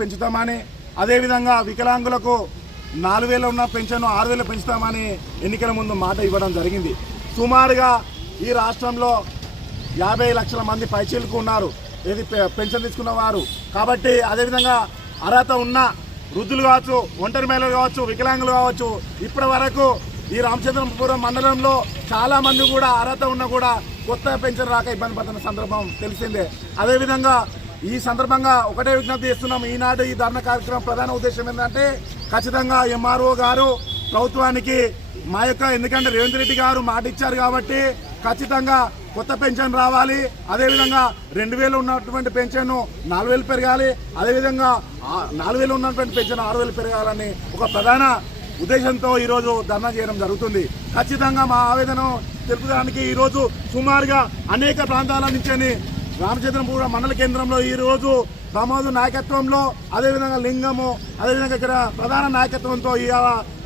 పెంచుతామని, అదేవిధంగా వికలాంగులకు 4,000 ఉన్న పెన్షన్ 6,000 పెంచుతామని ఎన్నికల ముందు మాట ఇవ్వడం జరిగింది. సుమారుగా ఈ రాష్ట్రంలో 50 లక్షల మంది పైచీలకు ఉన్నారు ఏది పెన్షన్ తీసుకున్న వారు. కాబట్టి అదేవిధంగా అర్హత ఉన్న వృద్ధులు కావచ్చు, ఒంటరి మహిళలు కావచ్చు, వికలాంగులు కావచ్చు, ఇప్పటి వరకు ఈ రామచంద్రపురం మండలంలో చాలామంది కూడా అర్హత ఉన్నా కూడా కొత్త పెన్షన్ రాక ఇబ్బంది పడుతున్న సందర్భం తెలిసిందే. అదేవిధంగా ఈ సందర్భంగా ఒకటే విజ్ఞప్తి చేస్తున్నాం. ఈనాడు ఈ ధర్నా కార్యక్రమం ప్రధాన ఉద్దేశం ఏంటంటే ఖచ్చితంగా ఎంఆర్ఓ గారు ప్రభుత్వానికి మా యొక్క, ఎందుకంటే రేవంత్ రెడ్డి గారు మాట ఇచ్చారు కాబట్టి ఖచ్చితంగా కొత్త పెన్షన్ రావాలి. అదేవిధంగా 2,000 ఉన్నటువంటి పెన్షన్ 4,000 పెరగాలి. అదేవిధంగా 4,000 ఉన్నటువంటి పెన్షన్ 6,000 పెరగాలని ఒక ప్రధాన ఉద్దేశంతో ఈరోజు ధర్నా చేయడం జరుగుతుంది. ఖచ్చితంగా మా ఆవేదన తెలుపడానికి ఈరోజు సుమారుగా అనేక ప్రాంతాల నుంచి రామచంద్రపురం మండల కేంద్రంలో ఈరోజు ప్రమోద్ నాయకత్వంలో, అదేవిధంగా లింగము, అదేవిధంగా ఇక్కడ ప్రధాన నాయకత్వంతో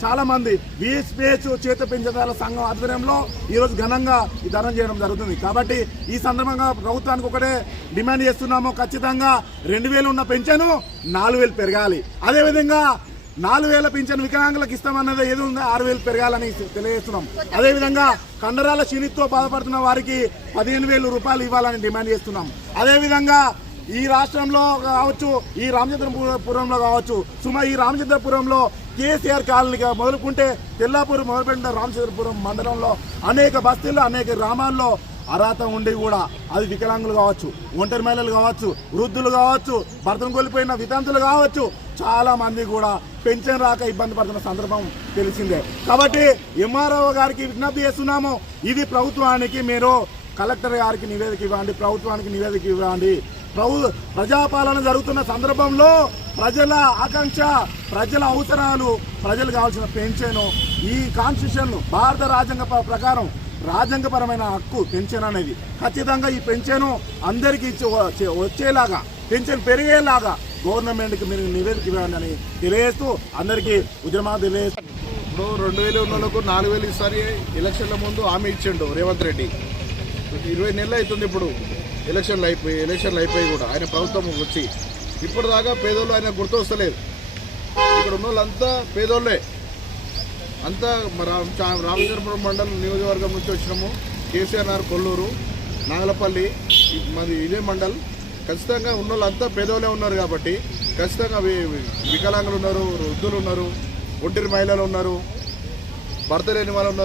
చాలా మంది విఎస్పిహెచ్ చేత పెంచదారుల సంఘం ఆధ్వర్యంలో ఈరోజు ఘనంగా ఈ ధర్నా చేయడం జరుగుతుంది. కాబట్టి ఈ సందర్భంగా ప్రభుత్వానికి ఒకటే డిమాండ్ చేస్తున్నాము, ఖచ్చితంగా 2,000 ఉన్న పెన్షన్ 4,000 పెరగాలి. అదేవిధంగా 4,000 పింఛన్ వికలాంగులకు ఇస్తామన్నది ఏది ఉందో 6,000 పెరగాలని తెలియజేస్తున్నాం. అదేవిధంగా కండరాల క్షీణితో బాధపడుతున్న వారికి 15,000 రూపాయలు ఇవ్వాలని డిమాండ్ చేస్తున్నాం. అదేవిధంగా ఈ రాష్ట్రంలో కావచ్చు, ఈ రామచంద్రపురంలో కావచ్చు, ఈ రామచంద్రపురంలో కేసీఆర్ కాలనీగా మొదలుకుంటే తెల్లాపూర్ మొదలుపెట్టిన రామచంద్రపురం మండలంలో అనేక బస్తీల్లో, అనేక గ్రామాల్లో అర్హత ఉండి కూడా అది వికలాంగులు కావచ్చు, ఒంటరి మహిళలు కావచ్చు, వృద్ధులు కావచ్చు, భర్తను కోల్పోయిన వితంతులు కావచ్చు, చాలా మంది కూడా పెన్షన్ రాక ఇబ్బంది పడుతున్న సందర్భం తెలిసిందే. కాబట్టి ఎంఆర్ఓ గారికి విజ్ఞప్తి చేస్తున్నాము, ఇది ప్రభుత్వానికి మీరు కలెక్టర్ గారికి నివేదిక ఇవ్వండి, ప్రభుత్వానికి నివేదిక ఇవ్వండి. ప్రజాపాలన జరుగుతున్న సందర్భంలో ప్రజల ఆకాంక్ష, ప్రజల అవసరాలు, ప్రజలు కావాల్సిన పెన్షన్, ఈ కాన్స్టిట్యూషన్ భారత రాజ్యాంగ ప్రకారం రాజ్యాంగపరమైన హక్కు పెన్షన్ అనేది. ఖచ్చితంగా ఈ పెన్షన్ అందరికీ వచ్చేలాగా, పెన్షన్ పెరిగేలాగా గవర్నమెంట్కి మీరు నివేదిక ఇవ్వండి అని తెలియజేస్తూ అందరికీ ఉద్యమాలు తెలియజేస్తూ, ఇప్పుడు 2,000 ఉన్న వాళ్ళకు 4,000 ఈసారి ఎలక్షన్ల ముందు హామీ ఇచ్చిండు రేవంత్ రెడ్డి. 20 నెలలు అవుతుంది ఇప్పుడు ఎలక్షన్లు అయిపోయి కూడా ఆయన ప్రభుత్వం వచ్చి ఇప్పుడు దాకా పేదోళ్ళు ఆయన గుర్తు వస్తలేదు. ఇక్కడ ఉన్న వాళ్ళంతా పేదోళ్ళే, అంతా రామచంద్రపురం మండలం నియోజకవర్గం నుంచి వచ్చినాము. కేసీఆర్ నగర్, కొల్లూరు, నాగలపల్లి, మాది ఇదే మండల్. ఖచ్చితంగా ఉన్న వాళ్ళంతా పేదోళ్ళే ఉన్నారు కాబట్టి ఖచ్చితంగా వికలాంగులు ఉన్నారు, వృద్ధులు ఉన్నారు, ఒంటరి మహిళలు ఉన్నారు, భర్త లేని వాళ్ళు ఉన్నారు.